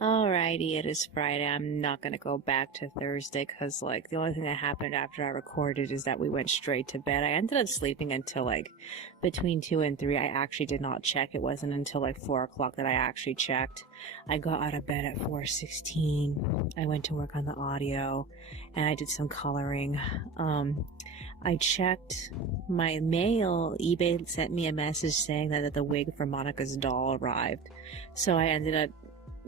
Alrighty, it is Friday. I'm not gonna go back to Thursday because, like, the only thing that happened after I recorded is that we went straight to bed. I ended up sleeping until, like, between 2 and 3. I actually did not check. It wasn't until, like, 4 o'clock that I actually checked. I got out of bed at 4:16. I went to work on the audio, and I did some coloring. I checked my mail. eBay sent me a message saying that the wig for Monica's doll arrived. So I ended up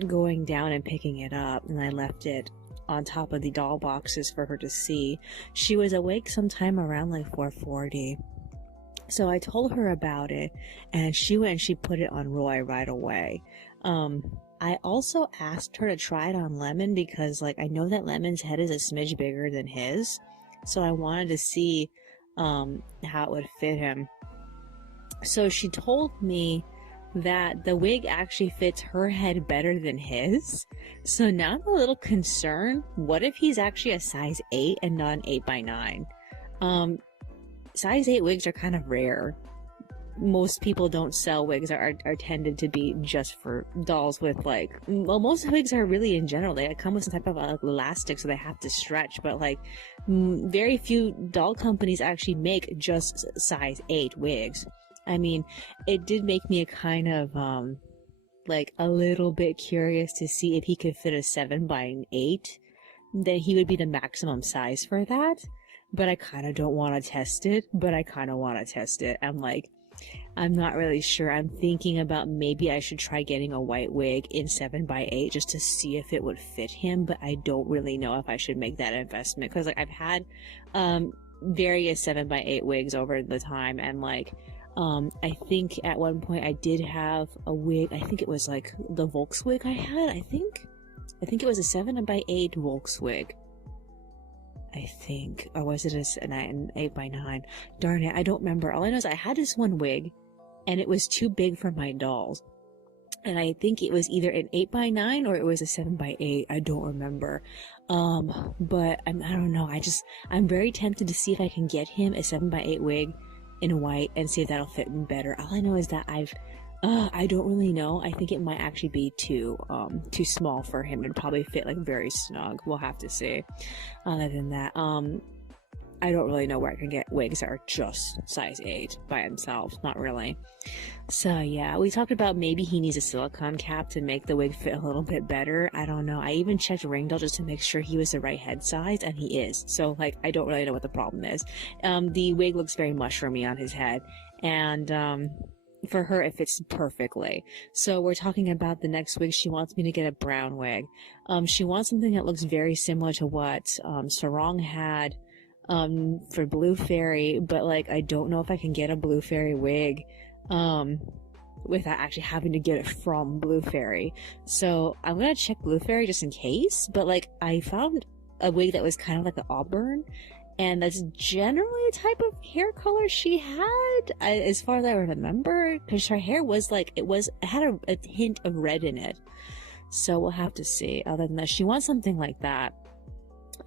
going down and picking it up, and I left it on top of the doll boxes for her to see. She was awake sometime around like 4:40. So I told her about it, and she went and she put it on Roy right away. I also asked her to try it on Lemon because, like, I know that Lemon's head is a smidge bigger than his. So I wanted to see how it would fit him. So she told me that the wig actually fits her head better than his. So now I'm a little concerned. What if he's actually a size 8 and not an 8x9? Size 8 wigs are kind of rare. Most people don't sell wigs, are tended to be just for dolls with, like, well, most wigs are really in general. They come with some type of elastic, so they have to stretch, but, like, very few doll companies actually make just size 8 wigs. I mean, it did make me a kind of, like, a little bit curious to see if he could fit a 7x8, then he would be the maximum size for that. But I kind of don't want to test it, I'm not really sure. I'm thinking about maybe I should try getting a white wig in 7x8 just to see if it would fit him, but I don't really know if I should make that investment, because, like, I've had various 7x8 wigs over the time, and, like, I think at one point I did have a wig. I think it was like the Volks wig I had. I think it was a 7x8 Volks wig. I think, or was it an 8x9? Darn it, I don't remember. All I know is I had this one wig, and it was too big for my dolls. And I think it was either an 8x9 or it was a 7x8. I don't remember. But I don't know. I'm very tempted to see if I can get him a 7x8 wig in white and see if that'll fit me better. All I know is that I don't really know. I think it might actually be too small for him. It'd probably fit, like, very snug. We'll have to see. Other than that, I don't really know where I can get wigs that are just size 8 by himself. Not really. So yeah, we talked about maybe he needs a silicone cap to make the wig fit a little bit better. I don't know. I even checked Ringdoll just to make sure he was the right head size, and he is. So, like, I don't really know what the problem is. The wig looks very mushroomy on his head, and for her it fits perfectly. So we're talking about the next wig. She wants me to get a brown wig. She wants something that looks very similar to what Sarong had for Blue Fairy, but, like, I don't know if I can get a Blue Fairy wig without actually having to get it from Blue Fairy. So I'm gonna check Blue Fairy just in case, but, like, I found a wig that was kind of like an auburn, and that's generally the type of hair color she had, as far as I remember, because her hair was, like, it had a hint of red in it. So we'll have to see. Other than that, she wants something like that.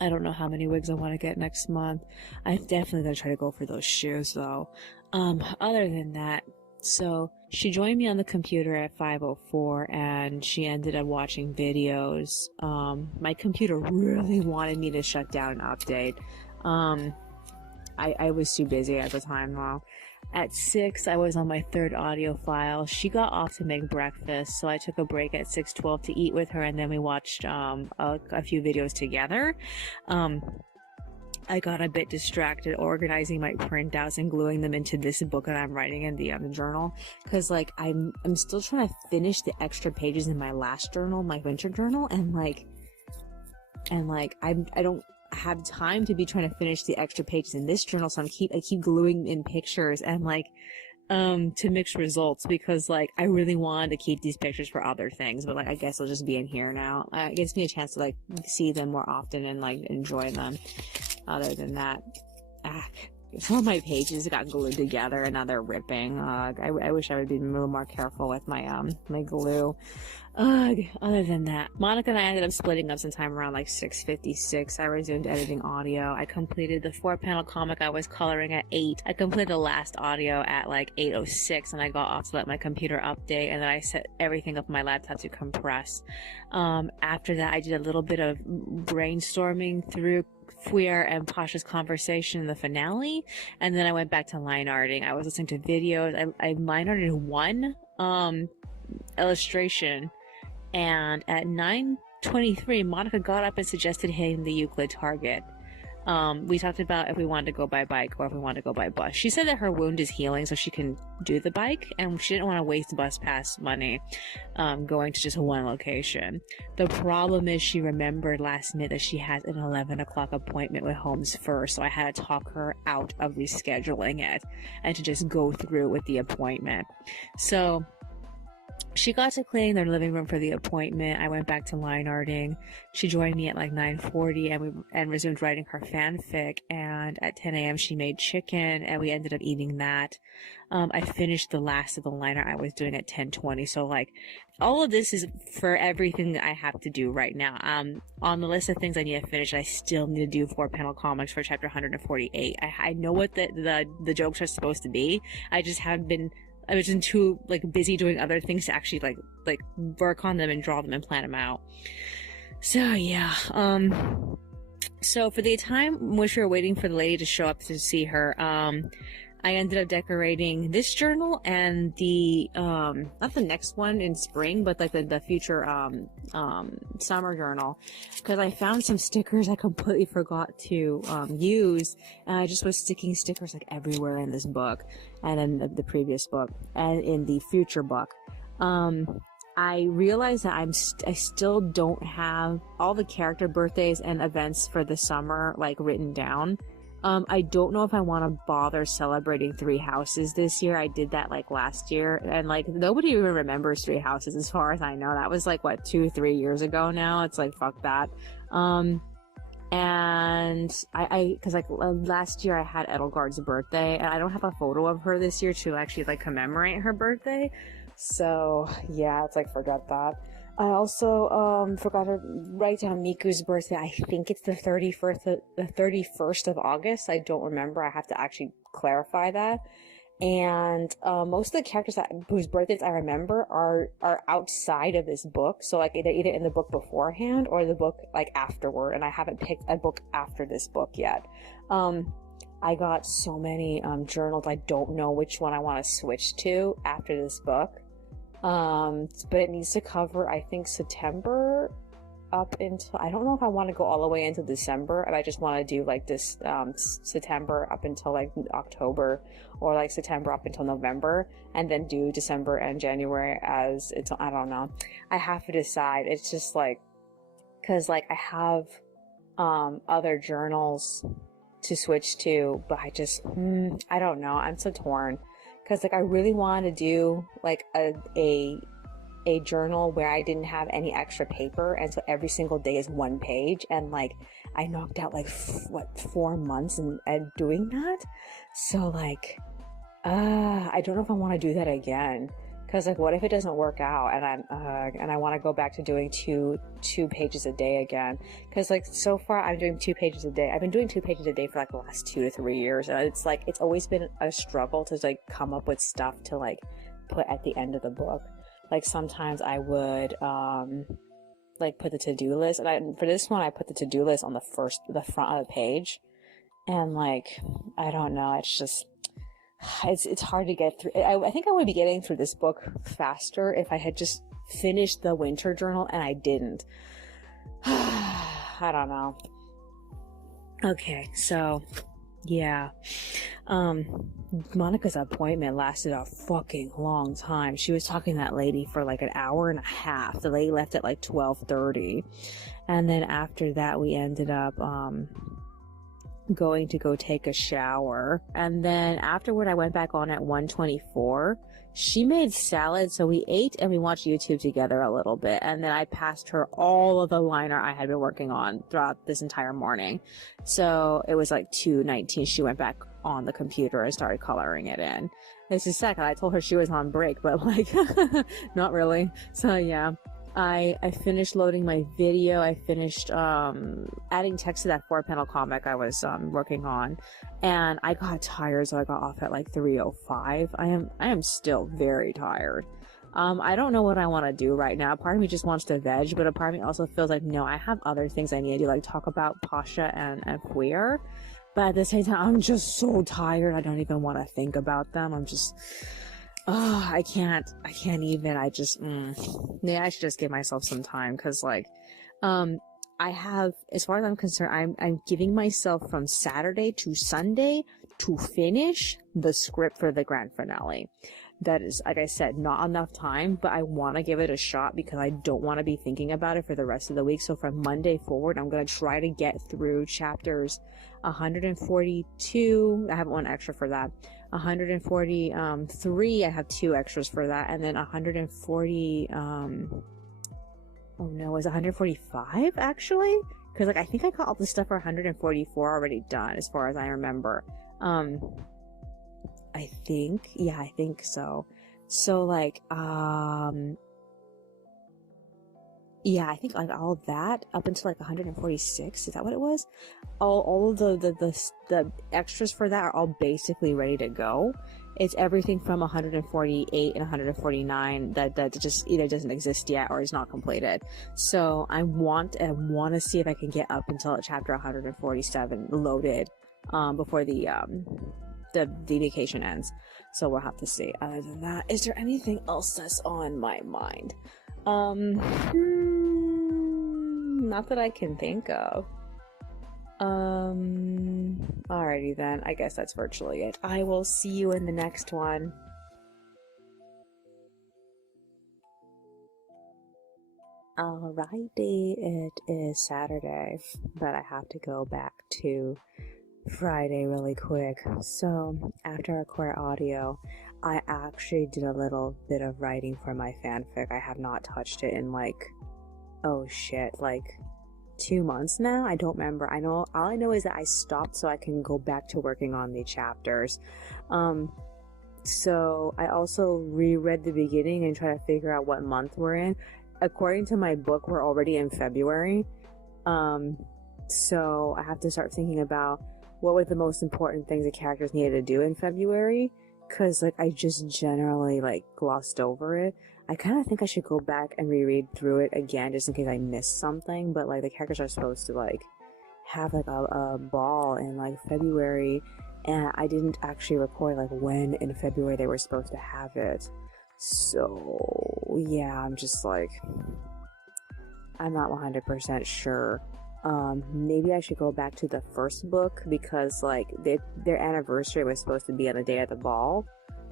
I don't know how many wigs I want to get next month. I'm definitely going to try to go for those shoes, though. Other than that, so she joined me on the computer at 5:04, and she ended up watching videos. My computer really wanted me to shut down and update. I was too busy at the time, though. At 6, I was on my 3rd audio file. She got off to make breakfast, so I took a break at 6:12 to eat with her, and then we watched a few videos together. I got a bit distracted organizing my printouts and gluing them into this book that I'm writing in the journal, because, like, I'm still trying to finish the extra pages in my last journal, my winter journal, and I don't have time to be trying to finish the extra pages in this journal, so I keep gluing in pictures and, like, to mix results, because, like, I really wanted to keep these pictures for other things, but, like, I guess they'll just be in here now. It gives me a chance to, like, see them more often and, like, enjoy them. Other than that, some of my pages got glued together and now they're ripping. I wish I would be a little more careful with my my glue. Other than that, Monica and I ended up splitting up sometime around like 6:56. I resumed editing audio. I completed the 4-panel comic I was coloring at 8. I completed the last audio at like 8:06, and I got off to let my computer update, and then I set everything up on my laptop to compress. After that, I did a little bit of brainstorming through Fuir and Pasha's conversation in the finale, and then I went back to line arting. I was listening to videos. I line arted one illustration, and at 9:23, Monica got up and suggested hitting the Euclid Target. We talked about if we wanted to go by bike or if we wanted to go by bus. She said that her wound is healing, so she can do the bike, and she didn't want to waste bus pass money going to just one location. The problem is she remembered last minute that she has an 11 o'clock appointment with Homes First, so I had to talk her out of rescheduling it and to just go through with the appointment. So she got to cleaning their living room for the appointment. I went back to line arting. She joined me at like 9:40 and resumed writing her fanfic. And at 10 a.m. she made chicken and we ended up eating that. I finished the last of the liner I was doing at 10:20. So like all of this is for everything that I have to do right now. On the list of things I need to finish, I still need to do 4-panel comics for chapter 148. I know what the jokes are supposed to be. I just haven't been. I was just too like busy doing other things to actually like work on them and draw them and plan them out. So yeah. So for the time in which we were waiting for the lady to show up to see her, I ended up decorating this journal and the not the next one in spring, but like the future summer journal, because I found some stickers I completely forgot to use, and I just was sticking stickers like everywhere in this book and in the previous book and in the future book. I realized that I still don't have all the character birthdays and events for the summer like written down. I don't know if I want to bother celebrating 3 houses this year. I did that like last year, and like nobody even remembers 3 houses as far as I know. That was like what, 2-3 years ago now. It's like fuck that. And cause like last year I had Edelgard's birthday, and I don't have a photo of her this year to actually like commemorate her birthday. So yeah, it's like forget that. I also forgot to write down Miku's birthday. I think it's the 31st of August. I don't remember. I have to actually clarify that. And most of the characters whose birthdays I remember are outside of this book. So like they're either in the book beforehand or the book like afterward. And I haven't picked a book after this book yet. I got so many journals. I don't know which one I want to switch to after this book. But it needs to cover, I think, September up until, I don't know if I want to go all the way into December, if I just want to do like this, September up until like October, or like September up until November, and then do December and January as it's, I don't know. I have to decide. It's just like, cause like I have, other journals to switch to, but I just, I don't know. I'm so torn. Cause like I really want to do like a journal where I didn't have any extra paper, and so every single day is 1 page, and like I knocked out like 4 months and doing that. So like I don't know if I want to do that again, cause like what if it doesn't work out and I want to go back to doing two pages a day again, cause like so far I'm doing 2 pages a day. I've been doing 2 pages a day for like the last 2 to 3 years, and it's like it's always been a struggle to like come up with stuff to like put at the end of the book. Like sometimes I would like put the to-do list, and for this one I put the to-do list on the front of the page, and like I don't know, it's just it's hard to get through. I think I would be getting through this book faster if I had just finished the winter journal, and I didn't. I don't know. Okay, so yeah. Monica's appointment lasted a fucking long time. She was talking to that lady for like an hour and a half. The lady left at like 12:30. And then after that we ended up going to go take a shower. And then afterward, I went back on at 1:24. She made salad, so we ate and we watched YouTube together a little bit. And then I passed her all of the liner I had been working on throughout this entire morning. So it was like 2:19. She went back on the computer and started coloring it in. This is sad. I told her she was on break, but like, not really. So yeah. I finished loading my video. I finished adding text to that 4-panel comic I was working on, and I got tired, so I got off at like 3:05. I am still very tired. I don't know what I want to do right now. Part of me just wants to veg, but a part of me also feels like, no, I have other things I need to do, like talk about Pasha and Queer. But at the same time, I'm just so tired. I don't even want to think about them. I'm just, oh, I can't even. I just, yeah, I should just give myself some time. Cause like, I have, as far as I'm concerned, I'm giving myself from Saturday to Sunday to finish the script for the grand finale. That is, like I said, not enough time, but I want to give it a shot because I don't want to be thinking about it for the rest of the week. So from Monday forward, I'm going to try to get through chapters 142. I have one extra for that. 143, I have 2 extras for that. And then 140, oh no, is 145 actually? Because like I think I got all the stuff for 144 already done as far as I remember. I think so. So like, yeah, I think like all of that up until like 146. Is that what it was? All of the extras for that are all basically ready to go. It's everything from 148 and 149 that just either doesn't exist yet or is not completed. So I want to see if I can get up until chapter 147 loaded before the vacation ends. So we'll have to see. Other than that, is there anything else that's on my mind? Not that I can think of. Alrighty then. I guess that's virtually it. I will see you in the next one. Alrighty, it is Saturday, but I have to go back to Friday really quick. So after I record audio, I actually did a little bit of writing for my fanfic. I have not touched it in like, oh shit, like 2 months now. I don't remember. All I know is that I stopped so I can go back to working on the chapters. So I also reread the beginning and try to figure out what month we're in. According to my book, we're already in February. So I have to start thinking about what were the most important things the characters needed to do in February, because like I just generally like glossed over it. I kind of think I should go back and reread through it again just in case I missed something, but like the characters are supposed to like have like a ball in like February, and I didn't actually record like when in February they were supposed to have it. So yeah, I'm just like, I'm not 100% sure. Maybe I should go back to the first book because like their anniversary was supposed to be on the day of the ball,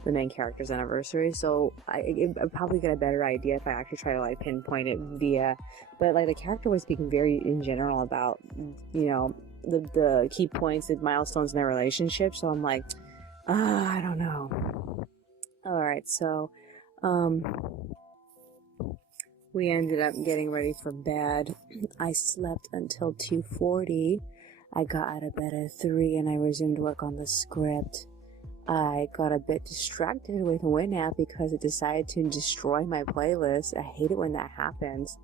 the main character's anniversary. So I'd probably get a better idea if I actually try to like pinpoint it via, but like the character was speaking very in general about, you know, the key points and milestones in their relationship. So I'm like, I don't know. All right. So, we ended up getting ready for bed. I slept until 2:40. I got out of bed at 3 and I resumed work on the script. I got a bit distracted with Winamp because it decided to destroy my playlist. I hate it when that happens.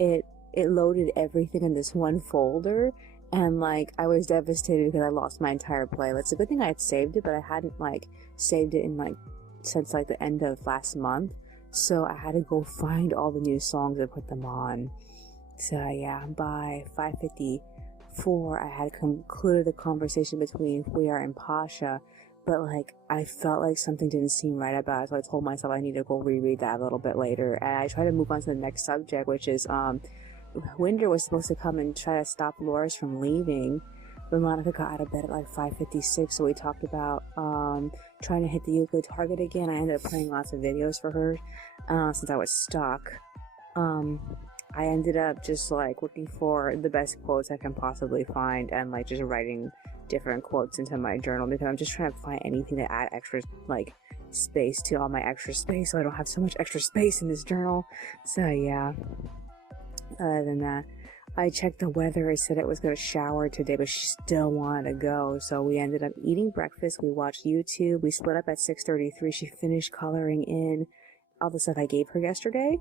It loaded everything in this one folder, and like I was devastated because I lost my entire playlist. It's a good thing I had saved it, but I hadn't like saved it in like since like the end of last month. So I had to go find all the new songs and put them on. So yeah, by 5:54, I had concluded the conversation between Huya and Pasha, but like I felt like something didn't seem right about it, so I told myself I need to go reread that a little bit later. And I tried to move on to the next subject, which is Winder was supposed to come and try to stop Loris from leaving, but Monica got out of bed at like 5:56, so we talked about trying to hit the Euclid target again. I ended up playing lots of videos for her since I was stuck. I ended up just like looking for the best quotes I can possibly find and like just writing different quotes into my journal because I'm just trying to find anything to add extra, like, space to all my extra space so I don't have so much extra space in this journal. So yeah, other than that, I checked the weather. It said it was going to shower today, but she still wanted to go. So we ended up eating breakfast. We watched YouTube. We split up at 6:33. She finished coloring in all the stuff I gave her yesterday.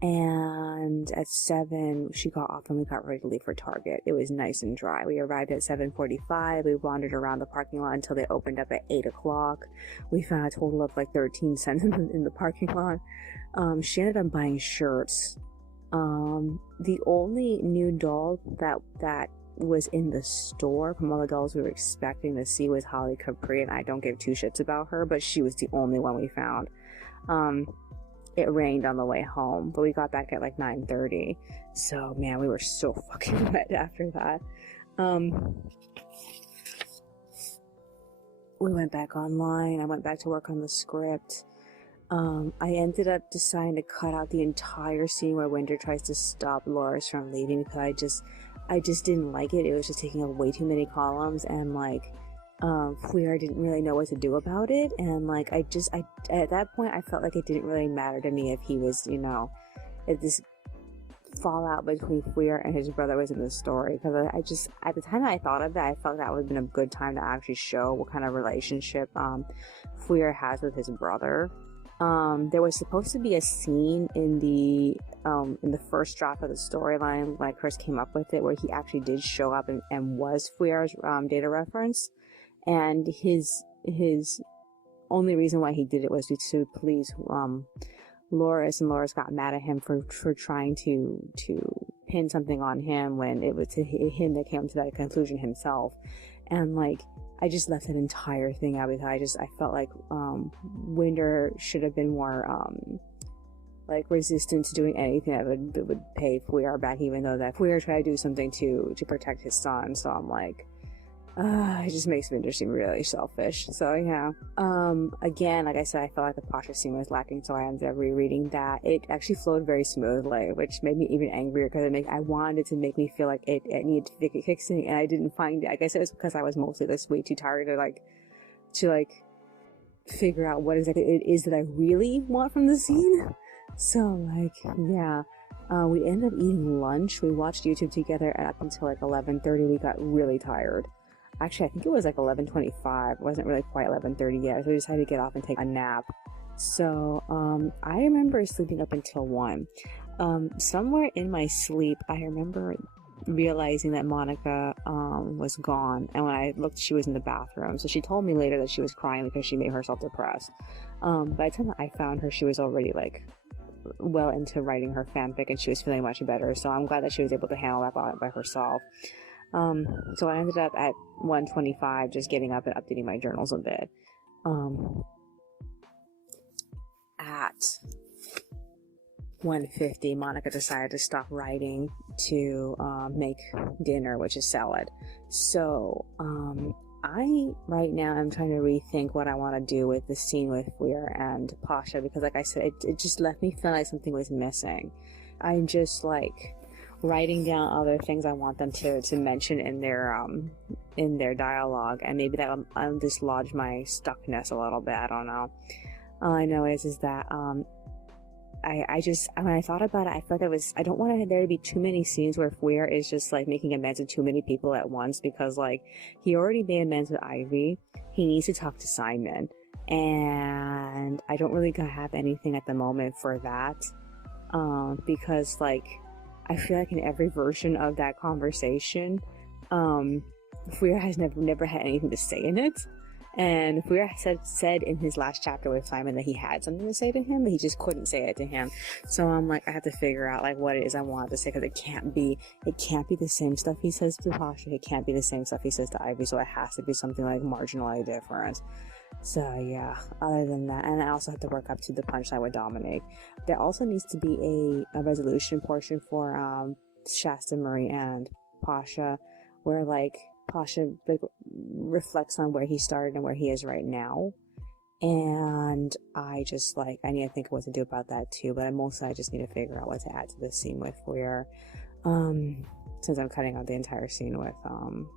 And at 7, she got off and we got ready to leave for Target. It was nice and dry. We arrived at 7:45. We wandered around the parking lot until they opened up at 8 o'clock. We found a total of like 13 cents in the parking lot. She ended up buying shirts. The only new doll that was in the store from all the dolls we were expecting to see was Holly Capri, and I don't give two shits about her, but she was the only one we found. It rained on the way home, but we got back at like 9:30. So man, we were so fucking wet after that. We went back online. I went back to work on the script. I ended up deciding to cut out the entire scene where Winder tries to stop Loris from leaving because I just didn't like it. It was just taking up way too many columns, and like, Fouillard didn't really know what to do about it, and like, at that point, I felt like it didn't really matter to me if he was, if this fallout between Fouillard and his brother was in the story, because I just, at the time I thought of it, I felt that would have been a good time to actually show what kind of relationship, Fouillard has with his brother. There was supposed to be a scene in the first draft of the storyline when I first came up with it, where he actually did show up and was Fouillard's data reference, and his only reason why he did it was to please Loris, and Loris got mad at him for trying to pin something on him when it was to him that came to that conclusion himself. And like, I just left that entire thing out because I felt like Winder should have been more like resistant to doing anything that would pay Fouillard back, even though that Fouillard tried to do something to protect his son. So I'm like, it just makes Winder seem really selfish. So yeah. Again, like I said, I felt like the Pasha scene was lacking, so I ended up rereading that. It actually flowed very smoothly, which made me even angrier because I wanted it to make me feel like it needed fixing, and I didn't find it. I guess it was because I was mostly this way too tired to figure out what exactly it is that I really want from the scene. So like, yeah. We ended up eating lunch. We watched YouTube together up until like 11:30. We got really tired. Actually, I think it was like 11:25. It wasn't really quite 11:30 yet, so we decided to get off and take a nap. So, I remember sleeping up until 1. Somewhere in my sleep, I remember realizing that Monica, was gone, and when I looked, she was in the bathroom. So she told me later that she was crying because she made herself depressed. By the time I found her, she was already like well into writing her fanfic, and she was feeling much better. So I'm glad that she was able to handle that by herself. So I ended up at 1:25 just getting up and updating my journals a bit. At 1:50, Monica decided to stop writing to make dinner, which is salad. So right now I'm trying to rethink what I want to do with the scene with Weir and Pasha, because like I said, it just left me feeling like something was missing. I'm just like writing down other things I want them to mention in their dialogue, and maybe that'll dislodge my stuckness a little bit. I don't know. All I know is that I just, when I thought about it, I felt I don't want there to be too many scenes where Fouillard is just like making amends with too many people at once, because like he already made amends with Ivy. He needs to talk to Simon, and I don't really have anything at the moment for that, because like I feel like in every version of that conversation, Fouillard has never had anything to say in it. And Fouillard said in his last chapter with Simon that he had something to say to him, but he just couldn't say it to him. So I'm like, I have to figure out like what it is I want to say, because it can't be the same stuff he says to Pasha. It can't be the same stuff he says to Ivy. So it has to be something like marginally different. So yeah, other than that, and I also have to work up to the punchline with Dominic. There also needs to be a resolution portion for Shasta, Marie, and Pasha, where like Pasha like reflects on where he started and where he is right now. And I just like, I need to think of what to do about that too, but I just need to figure out what to add to this scene with Weir, since I'm cutting out the entire scene with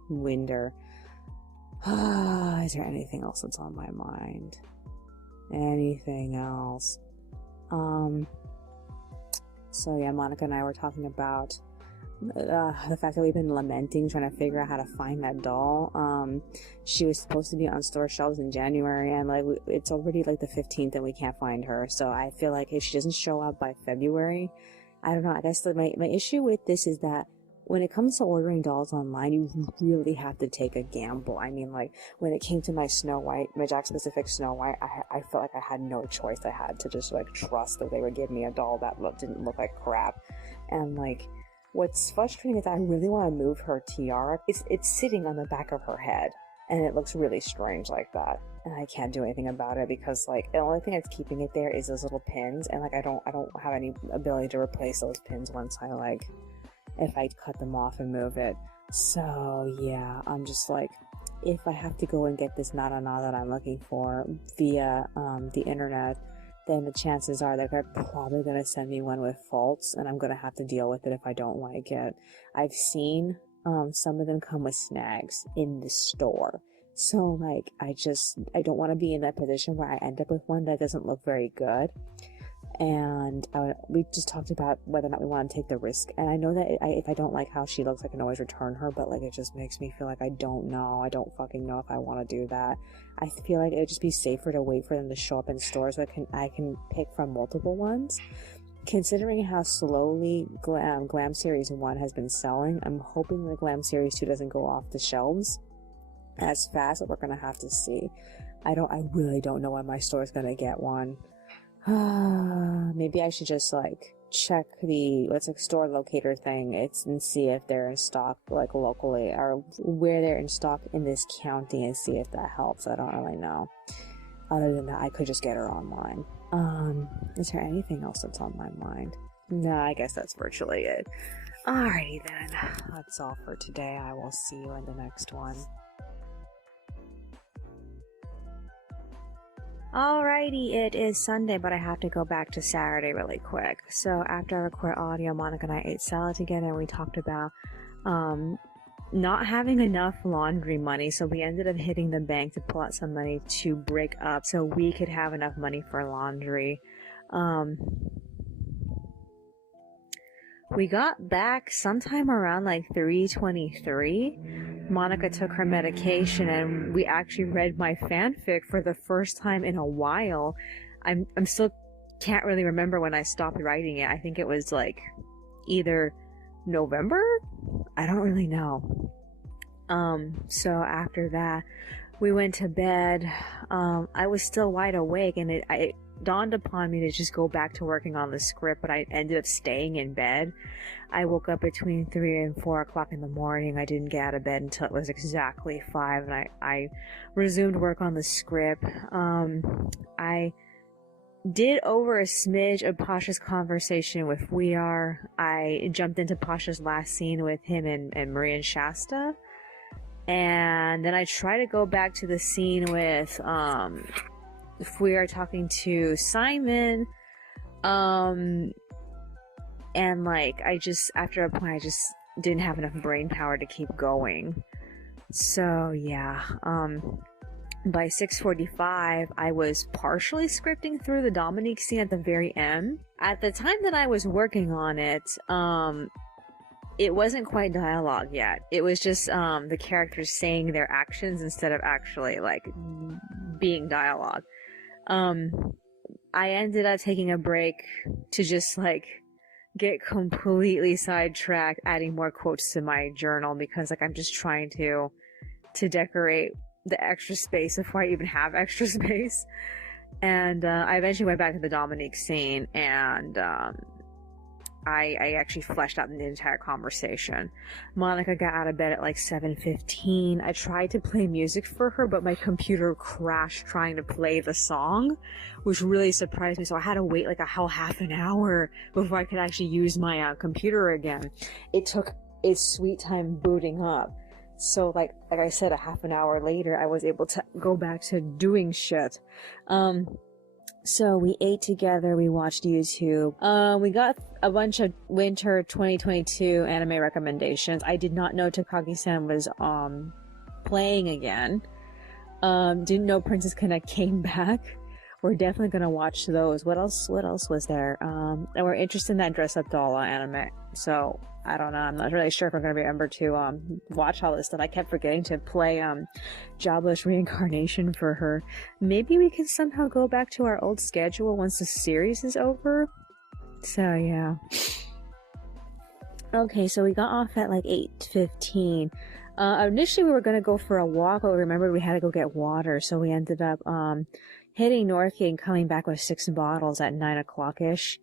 Winder. Is there anything else that's on my mind? Anything else? So yeah, Monica and I were talking about the fact that we've been lamenting trying to figure out how to find that doll. She was supposed to be on store shelves in January, and like it's already like the 15th and we can't find her. So I feel like if she doesn't show up by February, I don't know, I guess my issue with this is that when it comes to ordering dolls online, you really have to take a gamble. I mean, like, when it came to my Snow White, my Jack Specific Snow White, I felt like I had no choice. I had to just, like, trust that they would give me a doll that didn't look like crap. And, like, what's frustrating is I really want to move her tiara. It's sitting on the back of her head, and it looks really strange like that. And I can't do anything about it because, like, the only thing that's keeping it there is those little pins, and, like, I don't have any ability to replace those pins once I, like, if I cut them off and move it. So yeah, I'm just like, if I have to go and get this nana that I'm looking for via the internet, then the chances are that they're probably going to send me one with faults, and I'm going to have to deal with it if I don't like it. I've seen some of them come with snags in the store. So like, I don't want to be in that position where I end up with one that doesn't look very good. And we just talked about whether or not we want to take the risk. And I know that if I don't like how she looks, I can always return her, but like, it just makes me feel like I don't fucking know if I want to do that. I feel like it would just be safer to wait for them to show up in stores so I can pick from multiple ones. Considering how slowly Glam Series 1 has been selling, I'm hoping the Glam Series 2 doesn't go off the shelves as fast, but we're gonna have to see. I really don't know when my store's gonna get one. Maybe I should just like check the store locator thing and see if they're in stock like locally or where they're in stock in this county and see if that helps. I don't really know. Other than that, I could just get her online. Is there anything else that's on my mind? No, I guess that's virtually it. Alrighty then. That's all for today. I will see you in the next one. Alrighty, it is Sunday, but I have to go back to Saturday really quick. So after I record audio, Monica and I ate salad together, and we talked about not having enough laundry money, so we ended up hitting the bank to pull out some money to break up so we could have enough money for laundry. We got back sometime around like 3:23. Monica took her medication, and we actually read my fanfic for the first time in a while. I'm still can't really remember when I stopped writing it. I think it was like either November? I don't really know. So after that, we went to bed. I was still wide awake, and it dawned upon me to just go back to working on the script, but I ended up staying in bed. I woke up between 3 and 4 o'clock in the morning. I didn't get out of bed until it was exactly 5, and I resumed work on the script. I did over a smidge of Pasha's conversation with We Are. I jumped into Pasha's last scene with him and Maria and Shasta. And then I tried to go back to the scene with if we are talking to Simon, and like after a point I just didn't have enough brain power to keep going. So yeah, by 6:45 I was partially scripting through the Dominique scene at the very end. At the time that I was working on it, it wasn't quite dialogue yet. It was just the characters saying their actions instead of actually like being dialogue. I ended up taking a break to just like get completely sidetracked, adding more quotes to my journal because like I'm just trying to decorate the extra space before I even have extra space. And I eventually went back to the Dominique scene, and I actually fleshed out the entire conversation. Monica got out of bed at like 7:15. I tried to play music for her, but my computer crashed trying to play the song, which really surprised me. So I had to wait like a whole half an hour before I could actually use my computer again. It took its sweet time booting up. So like I said, a half an hour later, I was able to go back to doing shit. So we ate together, we watched YouTube, we got a bunch of winter 2022 anime recommendations. I did not know Takagi-san was playing again. Didn't know Princess Connect came back. We're definitely gonna watch those. What else was there? And we're interested in that Dress Up Doll anime. So I don't know. I'm not really sure if we're gonna remember to watch all this stuff. I kept forgetting to play Jobless Reincarnation for her. Maybe we can somehow go back to our old schedule once the series is over. So yeah. Okay, so we got off at like 8:15. Initially we were gonna go for a walk, but we remembered we had to go get water, so we ended up hitting Northgate and coming back with 6 bottles at 9 o'clock-ish.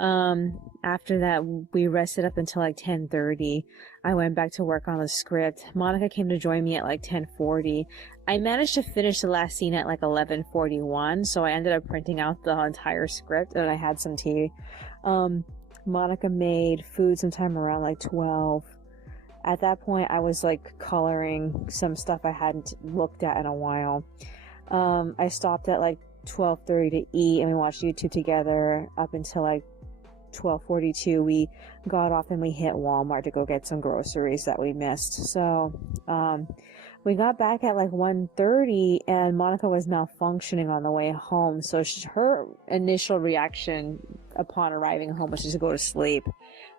After that, we rested up until like 10:30. I went back to work on the script. Monica came to join me at like 10:40. I managed to finish the last scene at like 11:41, so I ended up printing out the entire script, and I had some tea. Monica made food sometime around like 12. At that point, I was like coloring some stuff I hadn't looked at in a while. I stopped at like 12:30 to eat, and we watched YouTube together up until like 12:42. We got off and we hit Walmart to go get some groceries that we missed. So we got back at like 1:30, and Monica was malfunctioning on the way home. So her initial reaction upon arriving home was just to go to sleep.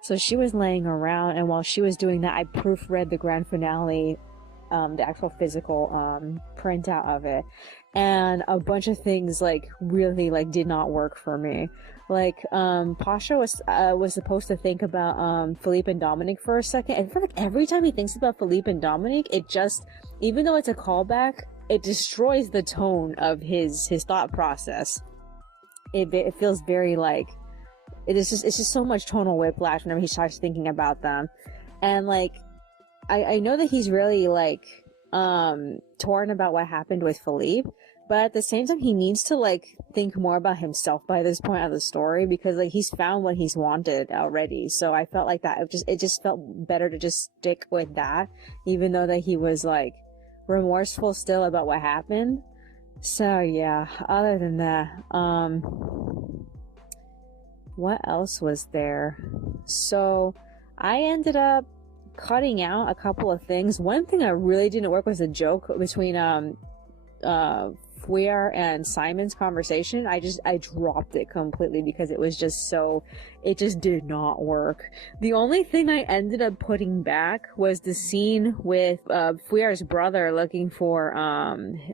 So she was laying around, and while she was doing that, I proofread the grand finale, the actual physical printout of it, and a bunch of things like really like did not work for me. Like Pasha was supposed to think about Philippe and Dominic for a second, and I feel like every time he thinks about Philippe and Dominic, it just, even though it's a callback, it destroys the tone of his thought process. It feels very like it's just so much tonal whiplash whenever he starts thinking about them. And like I know that he's really like torn about what happened with Philippe, but at the same time he needs to like think more about himself by this point of the story, because like he's found what he's wanted already. So I felt like that it just felt better to just stick with that, even though that he was like remorseful still about what happened. So yeah, other than that, what else was there? So I ended up cutting out a couple of things. One thing that really didn't work was a joke between Fouillard and Simon's conversation. I dropped it completely because it was just it just did not work. The only thing I ended up putting back was the scene with Fouillard's brother looking for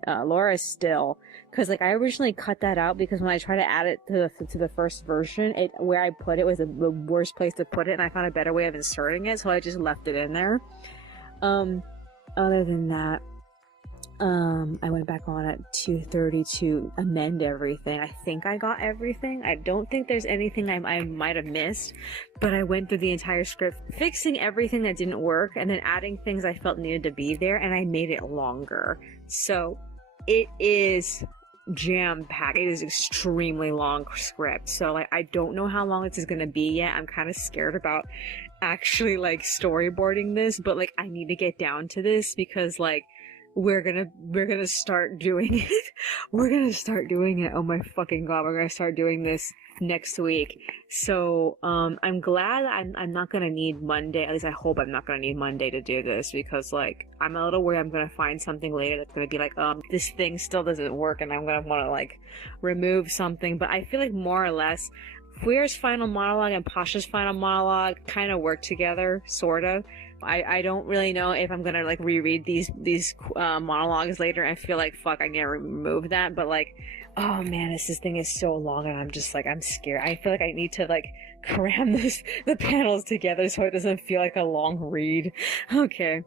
Laura's still, because like I originally cut that out because when I tried to add it to the first version, where I put it was the worst place to put it, and I found a better way of inserting it, so I just left it in there. Other than that, I went back on at 2:30 to amend everything. I think I got everything. I don't think there's anything I might have missed, but I went through the entire script, fixing everything that didn't work, and then adding things I felt needed to be there, and I made it longer. So it is jam-packed. It is extremely long script. So like I don't know how long this is gonna be yet. I'm kind of scared about actually like storyboarding this, but like I need to get down to this because like we're gonna start doing it. We're gonna start doing it. Oh my fucking god, we're gonna start doing this next week. So I'm glad I'm not gonna need Monday. At least I hope I'm not gonna need Monday to do this, because like I'm a little worried I'm gonna find something later that's gonna be like this thing still doesn't work, and I'm gonna want to like remove something. But I feel like more or less Fouillard's final monologue and Pasha's final monologue kind of work together, sort of. I don't really know if I'm gonna like reread these monologues later and feel like fuck I need to remove that, but like oh man, this thing is so long and I'm just like I'm scared. I feel like I need to like cram the panels together so it doesn't feel like a long read. Okay.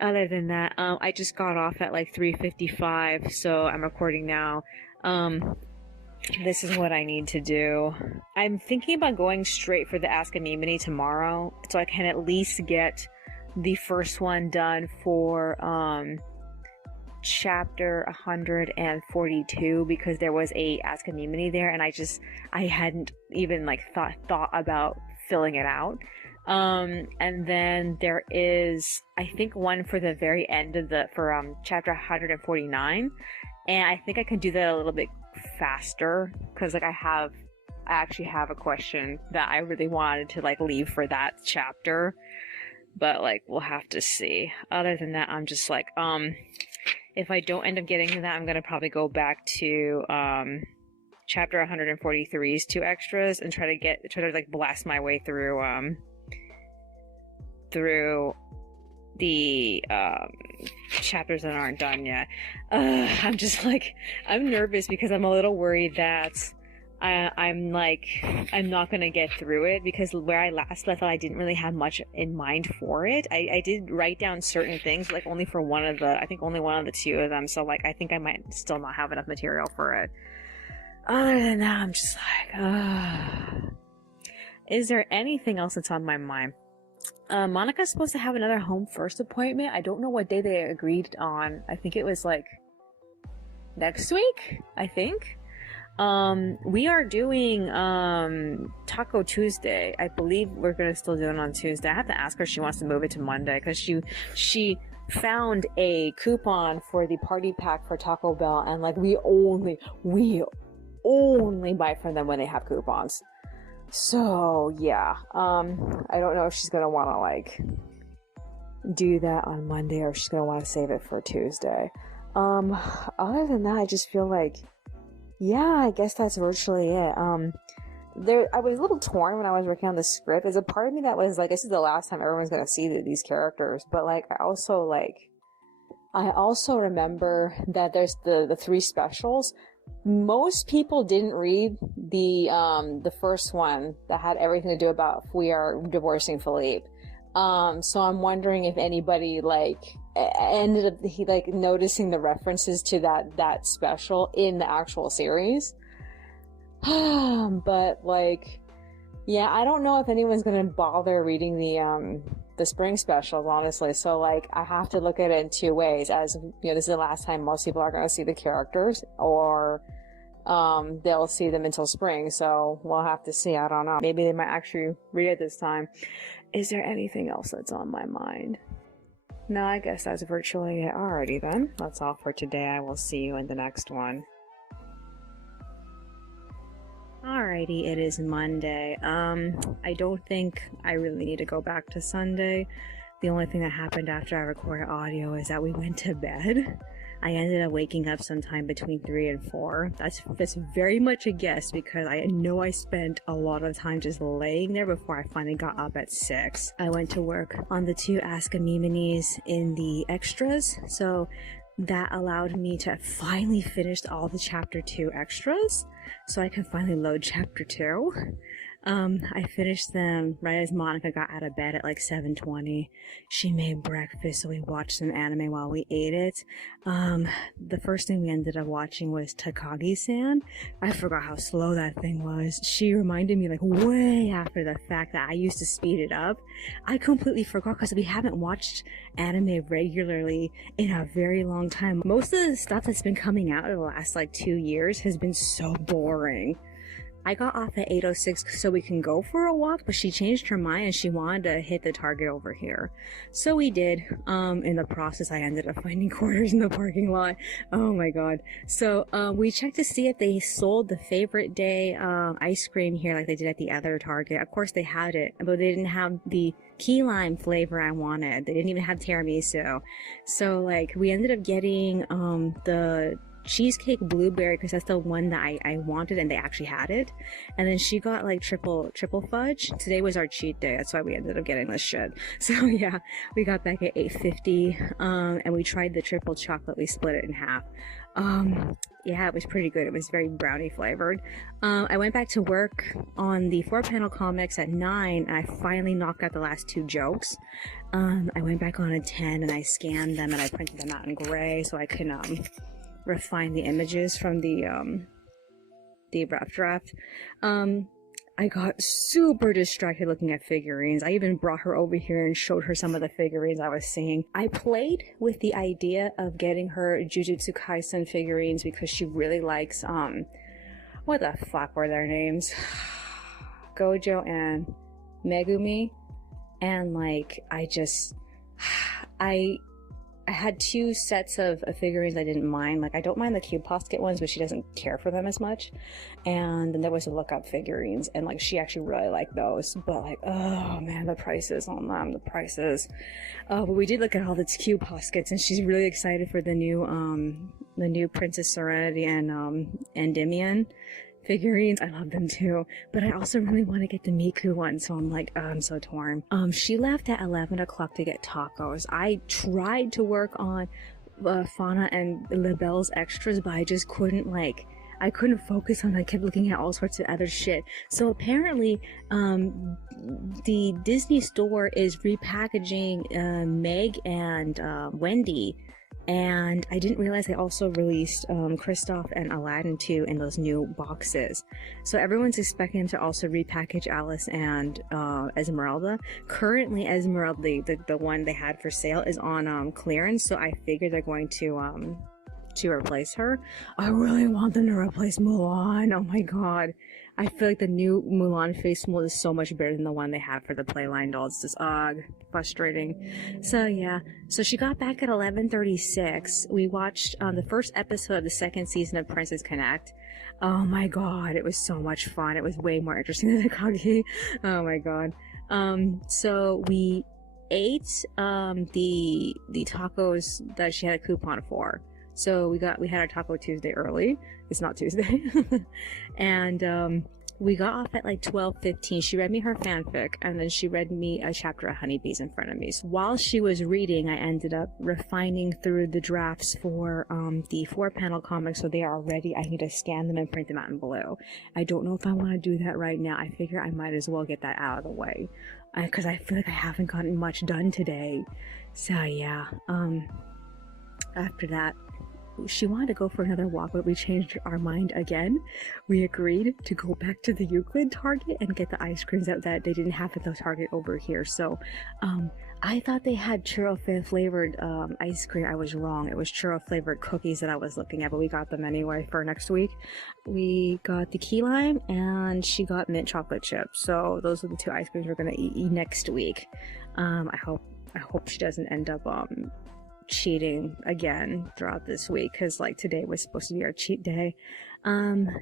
Other than that, I just got off at like 3:55, so I'm recording now. This is what I need to do. I'm thinking about going straight for the Ask Amymone tomorrow, so I can at least get the first one done for chapter 142, because there was a Ask Amymone there, and I hadn't even like thought about filling it out. And then there is, I think, one for the very end of for chapter 149, and I think I can do that a little bit faster, because like I actually have a question that I really wanted to like leave for that chapter. but like we'll have to see. Other than that, I'm just like, if I don't end up getting to that, I'm gonna probably go back to chapter 143's 2 extras and try to like blast my way through the chapters that aren't done yet. I'm just like, I'm nervous because I'm a little worried that I'm not gonna get through it, because where I last left, I didn't really have much in mind for it. I did write down certain things, like only for I think only one of the 2 of them, so like I think I might still not have enough material for it. Other than that, I'm just like, is there anything else that's on my mind? Monica's supposed to have another home first appointment. I don't know what day they agreed on. I think it was like next week, I think. We are doing Taco Tuesday. I believe we're gonna still do it on Tuesday. I have to ask her if she wants to move it to Monday, because she found a coupon for the party pack for Taco Bell, and like we only buy from them when they have coupons. So yeah, I don't know if she's gonna want to like do that on Monday, or if she's gonna want to save it for Tuesday. Other than that, I just feel like, yeah, I guess that's virtually it. I was a little torn when I was working on the script. There's a part of me that was like, this is the last time everyone's gonna see these characters, but like I also remember that there's the 3 specials. Most people didn't read the first one that had everything to do about we are divorcing Philippe. So I'm wondering if anybody like ended up noticing the references to that special in the actual series. But like, yeah, I don't know if anyone's gonna bother reading the spring specials, honestly. So like, I have to look at it in 2 ways. As you know, this is the last time most people are going to see the characters, or they'll see them until spring. So we'll have to see. I don't know. Maybe they might actually read it this time. Is there anything else that's on my mind? No, I guess that's virtually it. Alrighty then. That's all for today. I will see you in the next one. Alrighty, it is Monday. I don't think I really need to go back to Sunday. The only thing that happened after I recorded audio is that we went to bed. I ended up waking up sometime between 3 and 4. That's very much a guess, because I know I spent a lot of time just laying there before I finally got up at 6. I went to work on the 2 Ask Amymones in the extras, so that allowed me to finally finish all the chapter 2 extras, so I can finally load chapter 2. I finished them right as Monica got out of bed at like 7:20. She made breakfast, so we watched some anime while we ate it. The first thing we ended up watching was Takagi-san. I forgot how slow that thing was. She reminded me like way after the fact that I used to speed it up. I completely forgot, because we haven't watched anime regularly in a very long time. Most of the stuff that's been coming out in the last like 2 years has been so boring. I got off at 8:06 so we can go for a walk, but she changed her mind and she wanted to hit the Target over here. So we did. In the process, I ended up finding quarters in the parking lot. Oh my god. So, we checked to see if they sold the favorite day, ice cream here like they did at the other Target. Of course they had it, but they didn't have the key lime flavor I wanted. They didn't even have tiramisu. So, like, we ended up getting, the cheesecake blueberry, because that's the one that I wanted, and they actually had it. And then she got like triple fudge. Today was our cheat day, that's why we ended up getting this shit. So yeah, we got back at 8:50, and we tried the triple chocolate. We split it in half. Yeah, it was pretty good. It was very brownie flavored. I went back to work on the 4-panel comics at 9, and I finally knocked out the last 2 jokes. I went back on at 10, and I scanned them and I printed them out in gray so I can refine the images from the rough draft. I got super distracted looking at figurines. I even brought her over here and showed her some of the figurines I was seeing. I played with the idea of getting her Jujutsu Kaisen figurines because she really likes, what the fuck were their names? Gojo and Megumi. And like, I had 2 sets of figurines I didn't mind. Like, I don't mind the Cube Posket ones, but she doesn't care for them as much. And then there was the Lookup figurines, and like she actually really liked those. But like, oh man, the prices on them, the prices. But we did look at all the Cube Poskets, and she's really excited for the new Princess Serenity and Endymion figurines. I love them too, but I also really want to get the Miku one, so I'm like, I'm so torn. She left at 11 o'clock to get tacos. I tried to work on Fauna and LaBelle's extras, but I just couldn't, like, I couldn't focus on it. I kept looking at all sorts of other shit. So apparently, the Disney store is repackaging Meg and Wendy. And I didn't realize they also released Kristoff and Aladdin too in those new boxes. So everyone's expecting them to also repackage Alice and Esmeralda. Currently, Esmeralda, the one they had for sale, is on clearance. So I figure they're going to replace her. I really want them to replace Mulan. Oh my god. I feel like the new Mulan face mold is so much better than the one they have for the Playline dolls. It's just, frustrating. So yeah. So she got back at 11:36. We watched the first episode of the 2nd season of Princess Connect. Oh my god, it was so much fun. It was way more interesting than the Kagi. Oh my god. So we ate the tacos that she had a coupon for. So we had our Taco Tuesday early. It's not Tuesday. And we got off at like 12:15. She read me her fanfic, and then she read me a chapter of Honeybees in front of me. So while she was reading, I ended up refining through the drafts for the 4-panel comics, so they are ready. I need to scan them and print them out in blue. I don't know if I want to do that right now. I figure I might as well get that out of the way, because I feel like I haven't gotten much done today. So yeah, after that, she wanted to go for another walk, but we changed our mind again. We agreed to go back to the Euclid Target and get the ice creams that they didn't have at the Target over here. So I thought they had churro flavored ice cream. I was wrong. It was churro flavored cookies that I was looking at, but we got them anyway for next week. We got the key lime, and she got mint chocolate chip. So those are the 2 ice creams we're gonna eat next week. I hope she doesn't end up cheating again throughout this week, because like today was supposed to be our cheat day.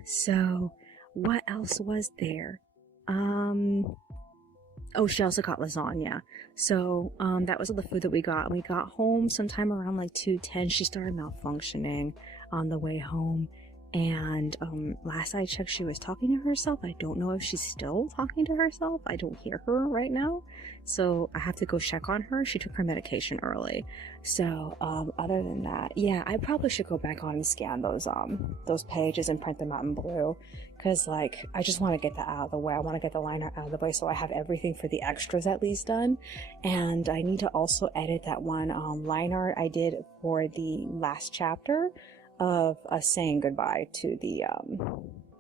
So what else was there? Oh, she also got lasagna. So that was all the food that we got. We got home sometime around like 2:10. She started malfunctioning on the way home, and last I checked, she was talking to herself. I don't know if she's still talking to herself. I don't hear her right now, so I have to go check on her. She took her medication early. So other than that, yeah, I probably should go back on and scan those pages and print them out in blue, because like I just want to get that out of the way. I want to get the line art out of the way so I have everything for the extras at least done. And I need to also edit that one line art I did for the last chapter of us saying goodbye to the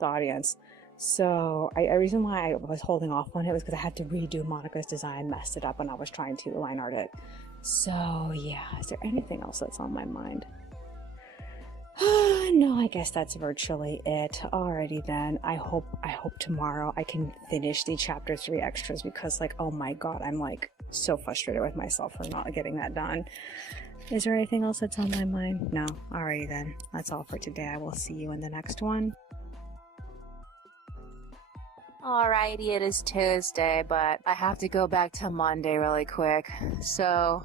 audience. So a reason why I was holding off on it was because I had to redo Monica's design. I messed it up when I was trying to line art it. So yeah, is there anything else that's on my mind? No, I guess that's virtually it. Alrighty then. I hope tomorrow I can finish the chapter 3 extras, because like, oh my god, I'm like so frustrated with myself for not getting that done. Is there anything else that's on my mind? No. Alrighty then. That's all for today. I will see you in the next one. Alrighty, it is Tuesday, but I have to go back to Monday really quick. So,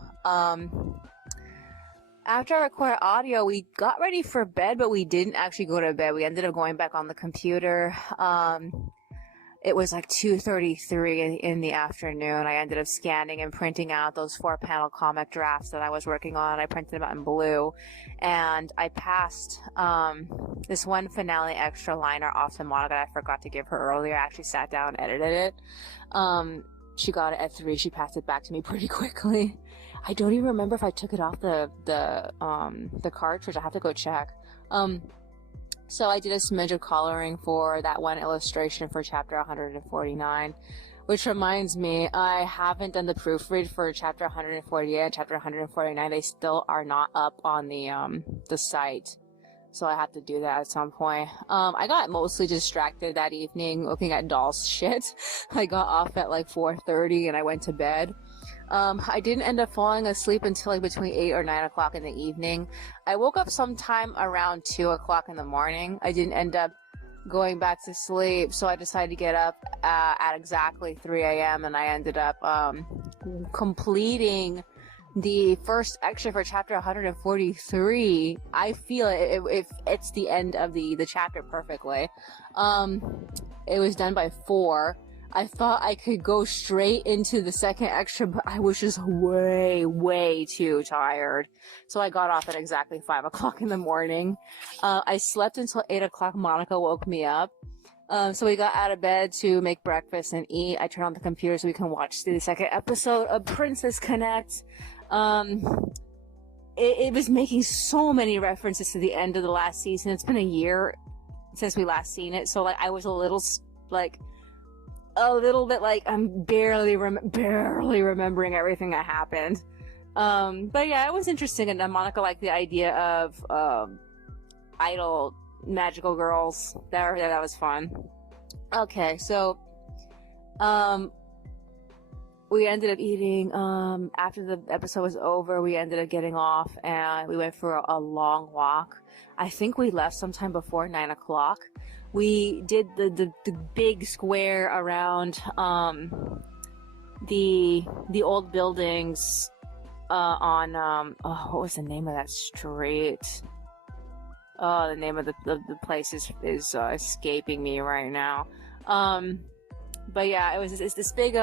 after I recorded audio, we got ready for bed, but we didn't actually go to bed. We ended up going back on the computer. It was like 2:33 in the afternoon. I ended up scanning and printing out those 4-panel comic drafts that I was working on. I printed them out in blue, and I passed this one finale extra liner off to Monica that I forgot to give her earlier. I actually sat down and edited it. She got it at 3. She passed it back to me pretty quickly. I don't even remember if I took it off the cartridge. I have to go check. So I did a smidge of coloring for that one illustration for chapter 149, which reminds me, I haven't done the proofread for chapter 148 and chapter 149. They still are not up on the site, so I have to do that at some point. I got mostly distracted that evening looking at dolls shit. I got off at like 4:30 and I went to bed. I didn't end up falling asleep until like between 8 or 9 o'clock in the evening. I woke up sometime around 2 o'clock in the morning. I didn't end up going back to sleep, so I decided to get up at exactly 3 a.m. and I ended up completing the first extra for chapter 143. I feel it's the end of the chapter perfectly. It was done by 4. I thought I could go straight into the second extra, but I was just way too tired. So I got off at exactly 5 o'clock in the morning. I slept until 8 o'clock. Monica woke me up. So we got out of bed to make breakfast and eat. I turned on the computer so we can watch the second episode of Princess Connect. It was making so many references to the end of the last season. It's been a year since we last seen it, so like I was a little bit like I'm barely remembering everything that happened. But yeah, it was interesting, and Monica liked the idea of idol magical girls. That was fun. Okay, so we ended up eating after the episode was over. We ended up getting off and we went for a long walk. I think we left sometime before 9 o'clock. We did the big square around the old buildings on what was the name of that street? Oh, the name of the place is escaping me right now. But yeah, it's this big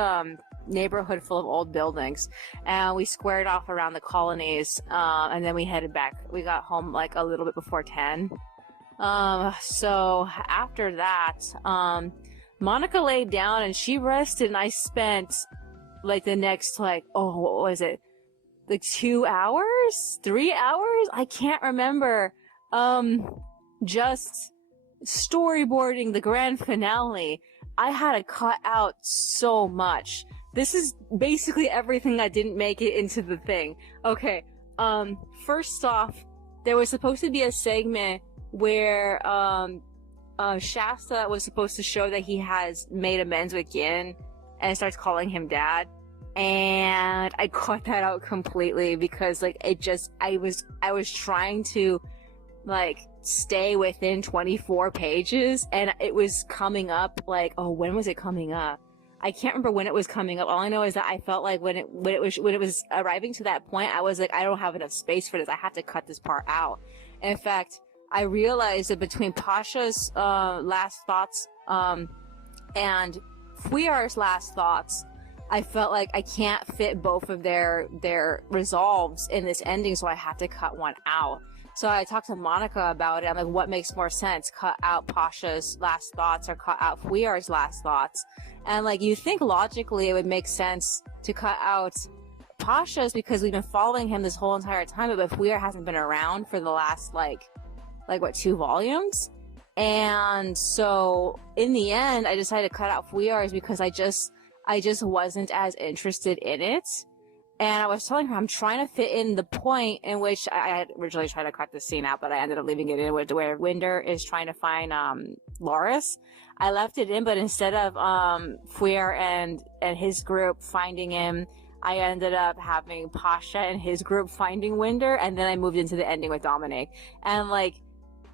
neighborhood full of old buildings, and we squared off around the colonies, and then we headed back. We got home like a little bit before 10. So after that, Monica laid down and she rested, and I spent like the next what was it? Like 2 hours? 3 hours? I can't remember. Just storyboarding the grand finale. I had to cut out so much. This is basically everything that didn't make it into the thing. Okay, first off, there was supposed to be a segment where Shasta was supposed to show that he has made amends with Gin and starts calling him dad, and I cut that out completely because like I was trying to like stay within 24 pages, and it was coming up like, oh, when was it coming up? I can't remember when it was coming up. All I know is that I felt like when it was arriving to that point, I was like, I don't have enough space for this. I have to cut this part out. In fact, I realized that between Pasha's last thoughts and Fuyar's last thoughts, I felt like I can't fit both of their resolves in this ending, so I had to cut one out. So I talked to Monica about it. I'm like, what makes more sense? Cut out Pasha's last thoughts or cut out Fuyar's last thoughts? And like, you think logically it would make sense to cut out Pasha's because we've been following him this whole entire time, but Fuyar hasn't been around for the last like what, 2 volumes? And so in the end, I decided to cut out Fuyar's because I just wasn't as interested in it. And I was telling her I'm trying to fit in the point in which I had originally tried to cut the scene out, but I ended up leaving it in where Winder is trying to find Loris. I left it in, but instead of Fuyar and his group finding him, I ended up having Pasha and his group finding Winder, and then I moved into the ending with Dominic. And like,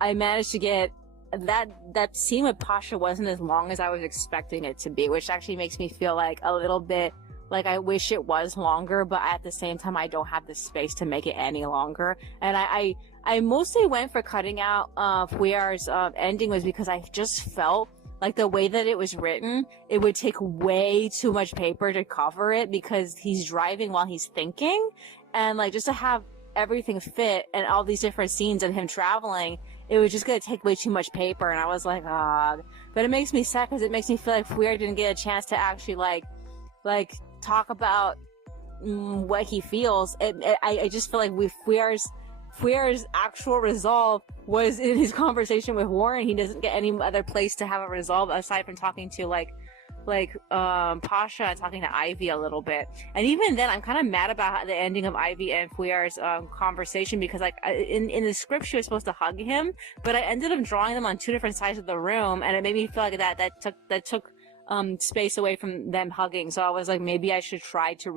I managed to get that scene with Pasha wasn't as long as I was expecting it to be, which actually makes me feel like a little bit like I wish it was longer, but at the same time, I don't have the space to make it any longer. And I mostly went for cutting out Fuyar's ending was because I just felt like the way that it was written, it would take way too much paper to cover it because he's driving while he's thinking. And like, just to have everything fit and all these different scenes of him traveling, it was just gonna take way too much paper. And I was like, ah. But it makes me sad because it makes me feel like Fuyar didn't get a chance to actually like talk about what he feels. I just feel like with Fuyar's actual resolve was in his conversation with Warren. He doesn't get any other place to have a resolve aside from talking to like Pasha and talking to Ivy a little bit. And even then, I'm kind of mad about the ending of Ivy and Fuyar's conversation because like in the script she was supposed to hug him, but I ended up drawing them on 2 different sides of the room, and it made me feel like that took space away from them hugging. So I was like, maybe I should try to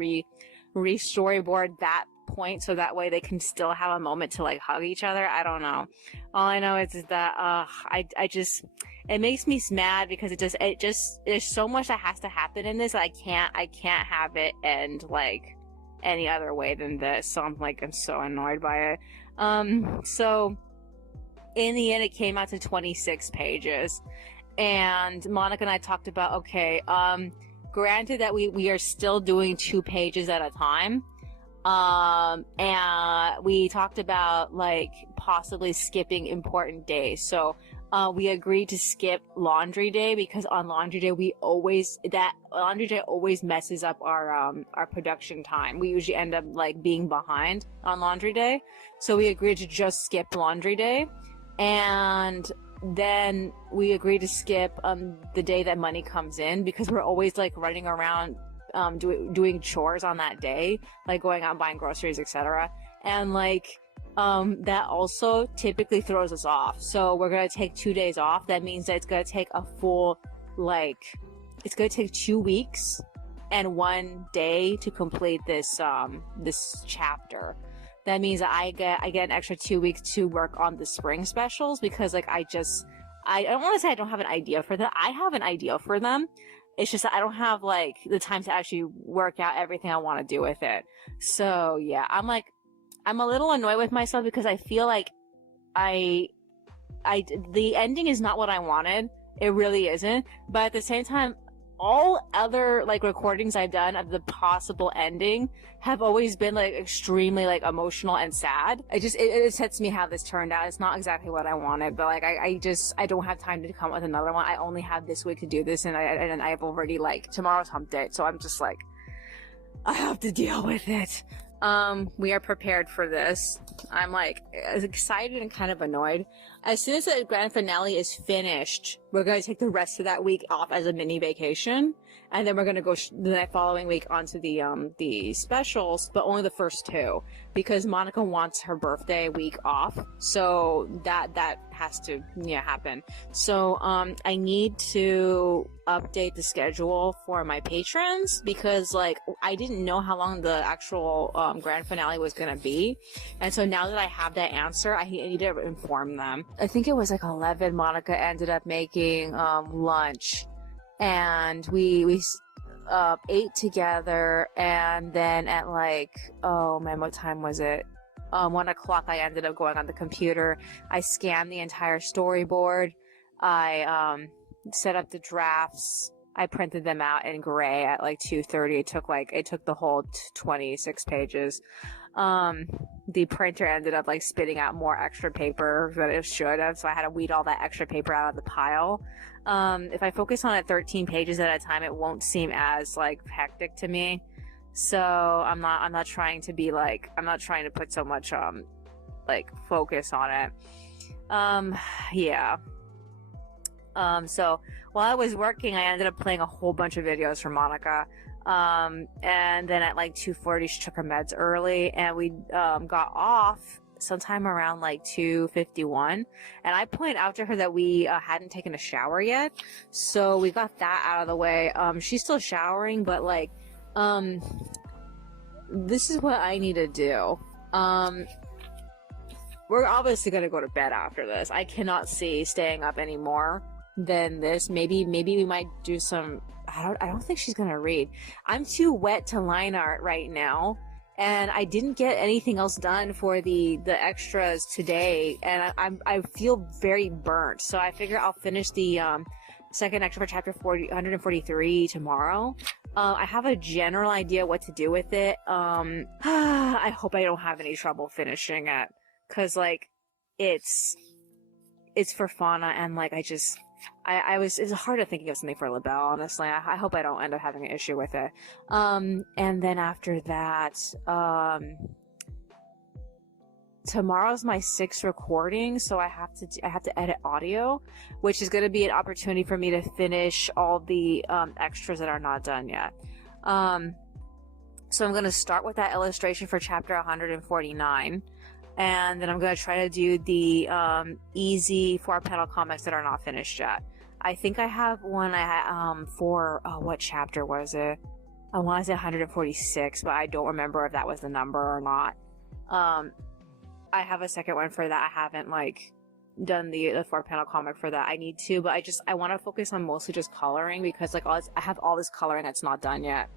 re-storyboard that point so that way they can still have a moment to like hug each other. I don't know. All I know is that I just, it makes me mad because it just there's so much that has to happen in this. I can't have it end like any other way than this. So I'm so annoyed by it. So in the end it came out to 26 pages, and Monica and I talked about, okay, granted that we are still doing 2 pages at a time. And we talked about like possibly skipping important days. So, we agreed to skip laundry day because on laundry day laundry day always messes up our production time. We usually end up like being behind on laundry day. So we agreed to just skip laundry day. And then we agreed to skip, the day that money comes in because we're always like running around doing chores on that day, like going out and buying groceries, etc. And like that also typically throws us off. So we're gonna take 2 days off. That means that it's gonna take a full, like, it's gonna take 2 weeks and 1 day to complete this this chapter. That means that I get an extra 2 weeks to work on the spring specials because like I don't want to say I don't have an idea for them. I have an idea for them. It's just that I don't have like the time to actually work out everything I want to do with it. So yeah, I'm a little annoyed with myself because I feel like the ending is not what I wanted. It really isn't. But at the same time, all other like recordings I've done of the possible ending have always been like extremely like emotional and sad. It sets me how this turned out. It's not exactly what I wanted, but like I don't have time to come up with another one. I only have this week to do this, and I've already like tomorrow's hump day, so I'm just like I have to deal with it. We are prepared for this. I'm like excited and kind of annoyed. As soon as the grand finale is finished, we're going to take the rest of that week off as a mini vacation. And then we're going to go the following week onto the specials, but only the first 2 because Monica wants her birthday week off. So that has to happen. So, I need to update the schedule for my patrons because like I didn't know how long the actual, grand finale was going to be. And so now that I have that answer, I need to inform them. I think it was like 11. Monica ended up making, lunch. And we ate together, and then at like, oh man, what time was it? 1 o'clock, I ended up going on the computer. I scanned the entire storyboard. I set up the drafts. I printed them out in gray at like 2:30. It took the whole 26 pages. The printer ended up like spitting out more extra paper than it should have, so I had to weed all that extra paper out of the pile. If I focus on it 13 pages at a time, it won't seem as like hectic to me. So I'm not trying to be like, I'm not trying to put so much like focus on it. Yeah. So while I was working, I ended up playing a whole bunch of videos for Monica. And then at like 2:40, she took her meds early, and we got off sometime around like 2:51. And I pointed out to her that we hadn't taken a shower yet, so we got that out of the way. She's still showering, but like, this is what I need to do. We're obviously gonna go to bed after this. I cannot see staying up anymore than this. Maybe we might do some. I don't think she's gonna read. I'm too wet to line art right now, and I didn't get anything else done for the extras today, and I feel very burnt. So I figure I'll finish the second extra for chapter 143 tomorrow. I have a general idea what to do with it. I hope I don't have any trouble finishing it, cause like it's for Fauna, and like it's hard to think of something for LaBelle, honestly. I hope I don't end up having an issue with it. And then after that, tomorrow's my 6th recording, so I have to edit audio, which is going to be an opportunity for me to finish all the extras that are not done yet. So I'm going to start with that illustration for chapter 149. And then I'm going to try to do the easy 4-panel comics that are not finished yet. I think I have one for, what chapter was it? I want to say 146, but I don't remember if that was the number or not. I have a second one for that. I haven't like done the 4-panel comic for that. I need to, but I want to focus on mostly just coloring because like I have all this coloring that's not done yet.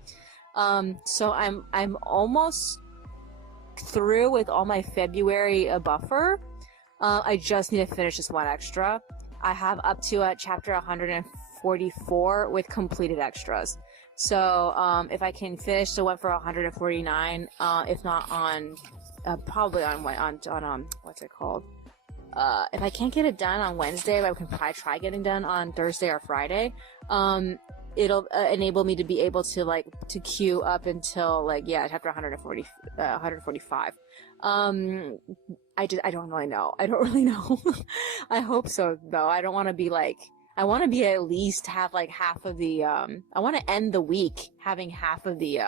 So I'm almost through with all my February buffer. I just need to finish this one extra. I have up to chapter 144 with completed extras. So if I can finish the one for 149, if not on probably on what's it called? If I can't get it done on Wednesday, I can probably try getting done on Thursday or Friday. It'll enable me to be able to like to queue up until like chapter 145. I don't really know. I hope so though. I don't want to be like. I want to be at least have like half of the. I want to end the week having half of the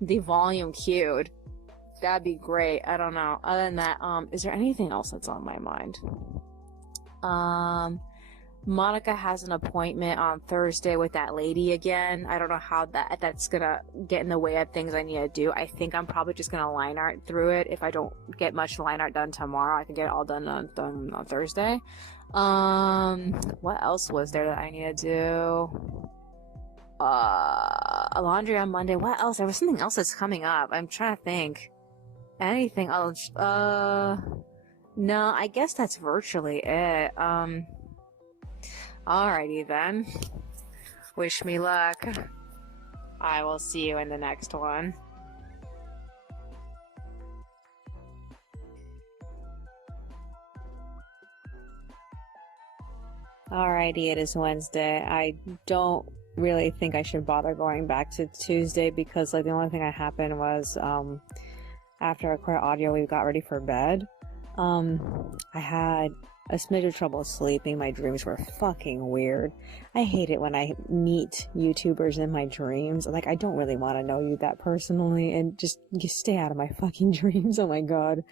volume queued. That'd be great. I don't know. Other than that, is there anything else that's on my mind? Monica has an appointment on Thursday with that lady again. I don't know how that's gonna get in the way of things I need to do. I think I'm probably just gonna line art through it. If I don't get much line art done tomorrow, I can get it all done on Thursday. What else was there that I need to do? Laundry on Monday. What else? There was something else that's coming up. I'm trying to think. Anything else? No, I guess that's virtually it. Alrighty then. Wish me luck. I will see you in the next one. Alrighty, it is Wednesday. I don't really think I should bother going back to Tuesday because like the only thing that happened was after I recorded audio we got ready for bed. I had a smidge of trouble sleeping. My dreams were fucking weird. I hate it when I meet YouTubers in my dreams. Like, I don't really want to know you that personally, and just stay out of my fucking dreams. Oh my god.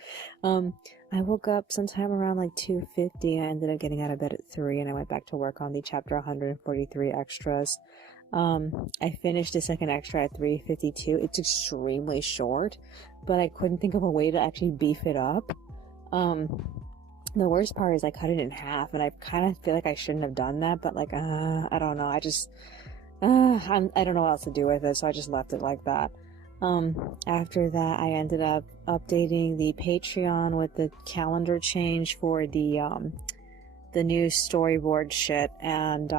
I woke up sometime around like 2:50. I ended up getting out of bed at 3, and I went back to work on the chapter 143 extras. I finished the second extra at 3:52. It's extremely short, but I couldn't think of a way to actually beef it up. The worst part is I cut it in half, and I kind of feel like I shouldn't have done that, but like, I don't know. I don't know what else to do with it, so I just left it like that. After that, I ended up updating the Patreon with the calendar change for the new storyboard shit, and,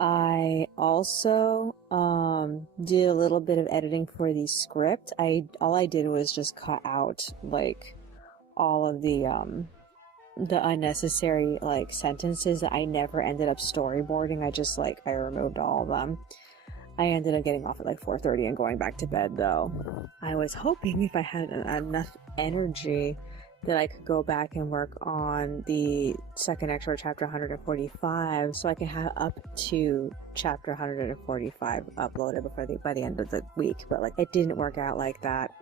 I also, did a little bit of editing for the script. All I did was just cut out, like, all of the unnecessary, like, sentences that I never ended up storyboarding. I removed all of them. I ended up getting off at like 4:30 and going back to bed, though. I was hoping if I had enough energy that I could go back and work on the second extra, chapter 145, so I can have up to chapter 145 uploaded by the end of the week, but like it didn't work out like that.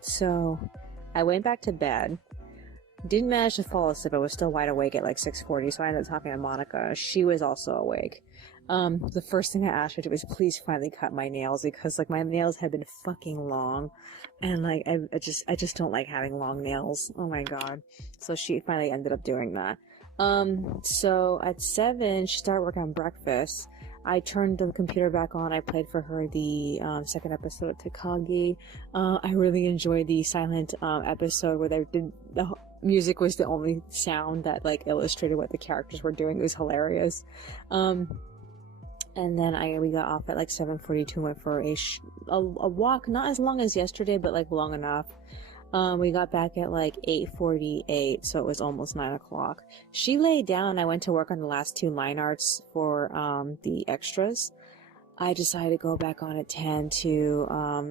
So I went back to bed. Didn't manage to fall asleep. I was still wide awake at like 6:40, so I ended up talking to Monica. She was also awake. The first thing I asked her to do was please finally cut my nails, because like my nails had been fucking long, and like I just don't like having long nails. Oh my god. So she finally ended up doing that. So at 7 she started working on breakfast. I turned the computer back on. I played for her the second episode of Takagi. I really enjoyed the silent episode where the music was the only sound that like illustrated what the characters were doing. It was hilarious. And then we got off at like 7:42, went for a walk, not as long as yesterday, but like long enough. We got back at like 8:48, so it was almost 9 o'clock. She laid down. I went to work on the last 2 line arts for the extras. I decided to go back on at 10 to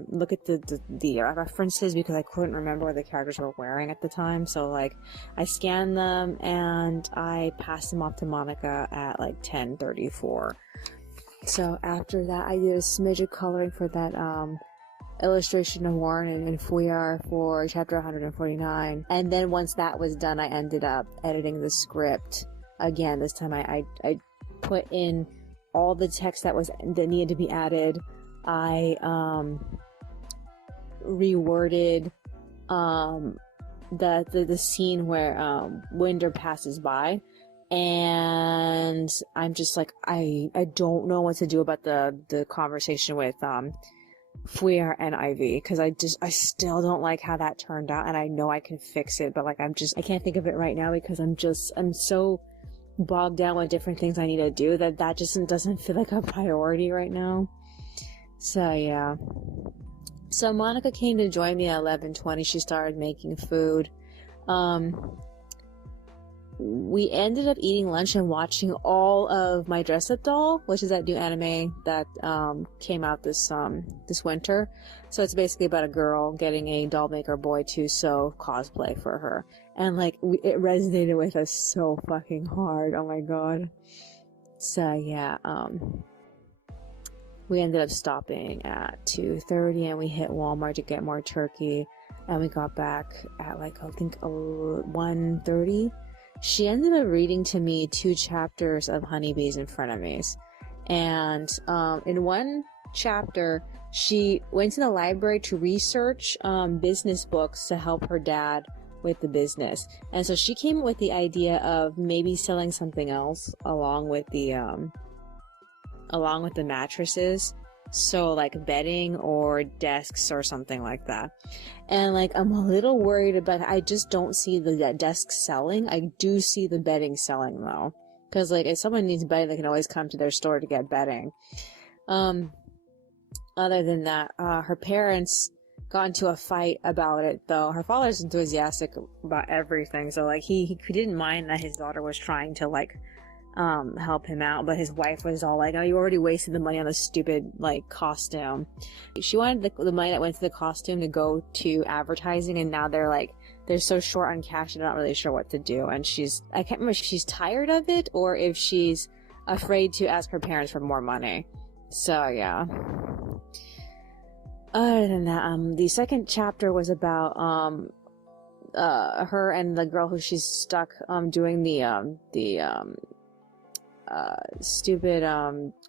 look at the references, because I couldn't remember what the characters were wearing at the time. So like I scanned them and I passed them off to Monica at like 10:34. So after that, I did a smidge of coloring for that illustration of Warren and Fouillard for chapter 149. And then once that was done, I ended up editing the script again. This time I put in all the text that needed to be added. I reworded the scene where Winder passes by, and I'm just like, I don't know what to do about the conversation with Fuir and Ivy, because I still don't like how that turned out, and I know I can fix it, but like I can't think of it right now because I'm so bogged down with different things I need to do that just doesn't feel like a priority right now. So yeah. So Monica came to join me at 11:20. She started making food. We ended up eating lunch and watching all of My Dress Up Doll, which is that new anime that came out this winter. So it's basically about a girl getting a doll maker boy to sew cosplay for her, and like it resonated with us so fucking hard. Oh my god. So yeah, we ended up stopping at 2:30, and we hit Walmart to get more turkey, and we got back at like I think 1:30. She ended up reading to me 2 chapters of Honeybees in front of me. And in one chapter, she went to the library to research business books to help her dad with the business. And so she came up with the idea of maybe selling something else along with the mattresses. So like bedding or desks or something like that. And like I'm a little worried about I just don't see the desk selling. I do see the bedding selling though, because like if someone needs bedding, they can always come to their store to get bedding. Other than that, her parents got into a fight about it though. Her father's enthusiastic about everything, so like he didn't mind that his daughter was trying to like help him out, but his wife was all like, oh, you already wasted the money on the stupid like costume. She wanted the money that went to the costume to go to advertising, and now they're so short on cash, they're not really sure what to do. And I can't remember if she's tired of it or if she's afraid to ask her parents for more money. So yeah. Other than that, the second chapter was about her and the girl who she's stuck doing the stupid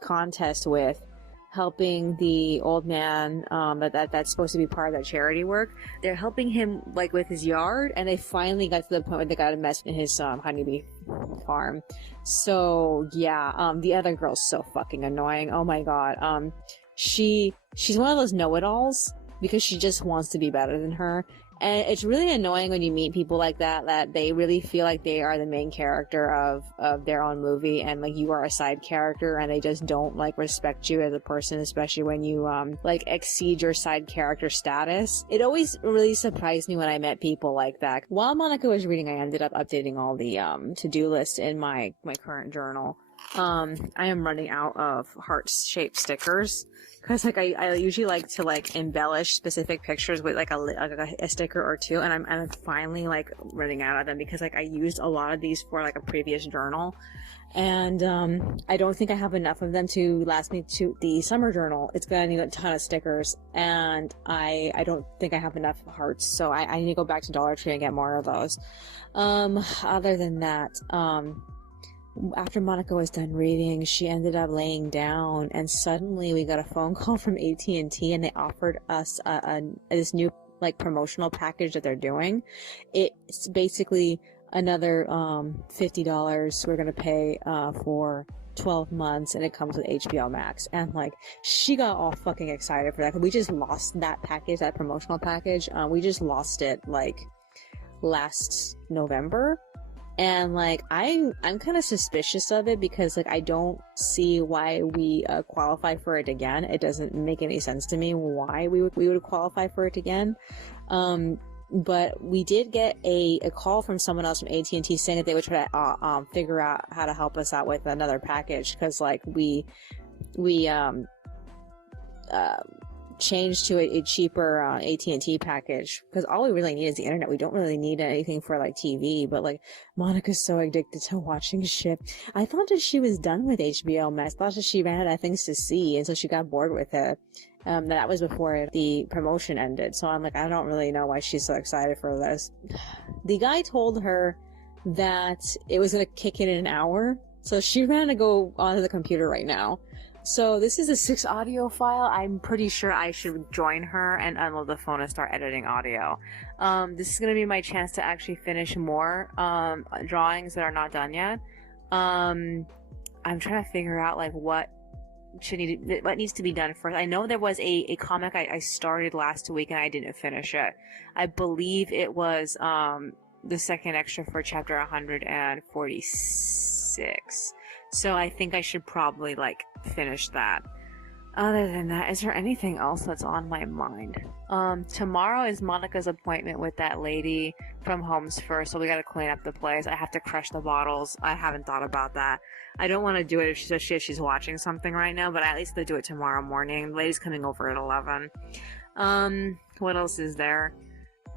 contest with, helping the old man that's supposed to be part of their charity work. They're helping him like with his yard, and they finally got to the point where they got a mess in his honeybee farm. So yeah, the other girl's so fucking annoying. Oh my god. She's one of those know-it-alls because she just wants to be better than her. And it's really annoying when you meet people like that they really feel like they are the main character of their own movie, and like you are a side character, and they just don't like respect you as a person, especially when you like exceed your side character status. It always really surprised me when I met people like that. While Monica was reading, I ended up updating all the to-do lists in my current journal. I am running out of heart-shaped stickers. Because like I usually like to like embellish specific pictures with like a sticker or two, and I'm finally like running out of them because like I used a lot of these for like a previous journal, and I don't think I have enough of them to last me to the summer journal. It's gonna need a ton of stickers, and I don't think I have enough hearts, so I need to go back to Dollar Tree and get more of those. Other than that, after Monica was done reading, she ended up laying down, and suddenly we got a phone call from AT&T, and they offered us this new like promotional package that they're doing. It's basically another $50 we're gonna pay for 12 months, and it comes with HBO Max. And like she got all fucking excited for that, because we just lost that package, that promotional package. We just lost it like last November. And like I'm kind of suspicious of it because like I don't see why we qualify for it again. It doesn't make any sense to me why we would qualify for it again. But we did get a call from someone else from AT&T saying that they would try to figure out how to help us out with another package, because like we changed to a cheaper AT&T package, because all we really need is the internet. We don't really need anything for like TV, but like Monica's so addicted to watching shit. I thought that she was done with HBO Max. I thought that she ran out of things to see, and so she got bored with it. That was before the promotion ended, so I'm like, I don't really know why she's so excited for this. The guy told her that it was going to kick in an hour, So she ran to go onto the computer right now. So this is a 6 audio file. I'm pretty sure I should join her and unload the phone and start editing audio. This is going to be my chance to actually finish more drawings that are not done yet. I'm trying to figure out like what needs to be done first. I know there was a comic I started last week and I didn't finish it. I believe it was the second extra for chapter 146. So I think I should probably like finish that. Other than that, is there anything else that's on my mind? Tomorrow is Monica's appointment with that lady from Homes First, so we gotta clean up the place. I have to crush the bottles. I haven't thought about that. I don't want to do it if she's watching something right now, but at least they'll do it tomorrow morning. The lady's coming over at 11. What else is there?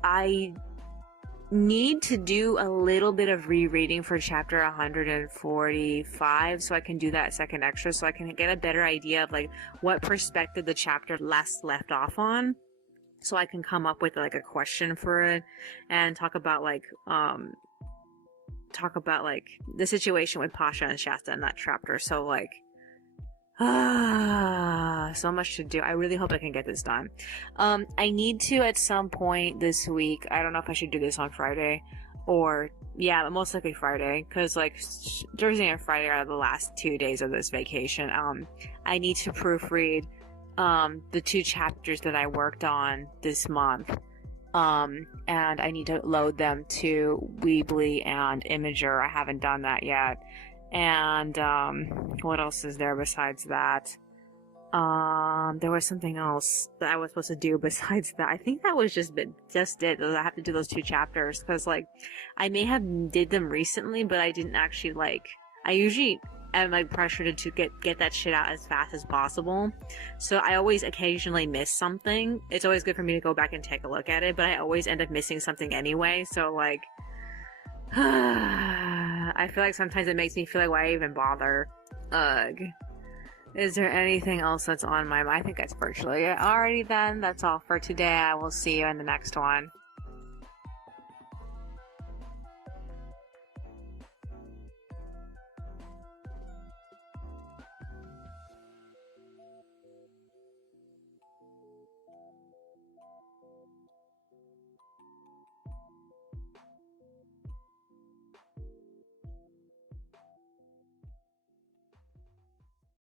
I need to do a little bit of rereading for chapter 145 so I can do that second extra, so I can get a better idea of like what perspective the chapter last left off on, so I can come up with like a question for it and talk about like the situation with Pasha and Shasta in that chapter. So like so much to do. I really hope I can get this done. I need to at some point this week, I don't know if I should do this on Friday or yeah, most likely Friday, because like Thursday and Friday are the last 2 days of this vacation. I need to proofread the 2 chapters that I worked on this month, and I need to load them to Weebly and Imager. I haven't done that yet. And what else is there besides that? There was something else that I was supposed to do besides that. I think that was just it. I have to do those 2 chapters because like I may have did them recently, but I didn't actually like. I usually am like pressured to get that shit out as fast as possible, so I always occasionally miss something. It's always good for me to go back and take a look at it, but I always end up missing something anyway. So like. I feel like sometimes it makes me feel like why even bother. Ugh. Is there anything else that's on my mind? I think that's virtually it. Alrighty then, that's all for today. I will see you in the next one.